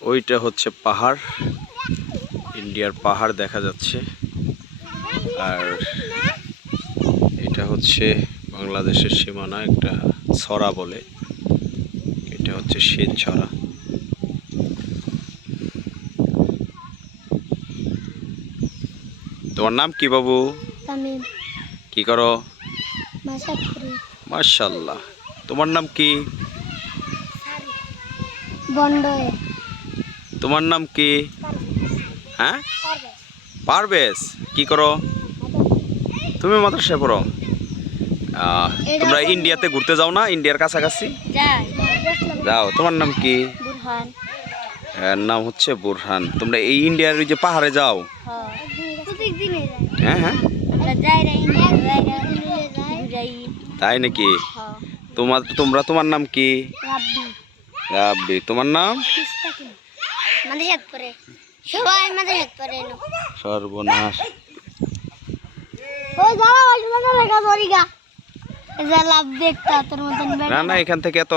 ওইটা হচ্ছে পাহাড়, ইন্ডিয়ার পাহাড় দেখা যাচ্ছে। আর এটা হচ্ছে বাংলাদেশের সীমানা, একটা ছড়া বলে, এটা হচ্ছে শিলছড়া। তোমার নাম কি বাবু? তামিম। কি করো? মাসাদ করি। মাশাআল্লাহ। তোমার নাম কি? বন্ডয়ে। তোমার নাম কি? হ্যাঁ, পারভেজ। কি করো? তুমি মাদ্রাসায় পড়ো? তোমরা ইন্ডিয়াতে ঘুরতে যাও না? ইন্ডিয়ার কাছাকাছি যাই। যাও। তোমার নাম কি? বুরহান। এর নাম হচ্ছে বুরহান। তোমরা এই ইন্ডিয়ার ওই যে পাহাড়ে যাও? প্রত্যেকদিনে যাই। হ্যাঁ হ্যাঁ, আমরা যাই রে ইন্ডিয়া যাই। তাই নাকি? তোমার নাম কি? রাব্বি। রাব্বি। তোমার নাম? মুস্তাকিম। মাদ্রাসাত পড়ে। সবাই মাদ্রাসাত পড়ে না। সর্বনাশ। ওই যারা ওই লাগা ধরিগা। এজা লাভ দেখতা তোর মতন না না, এখান থেকে এত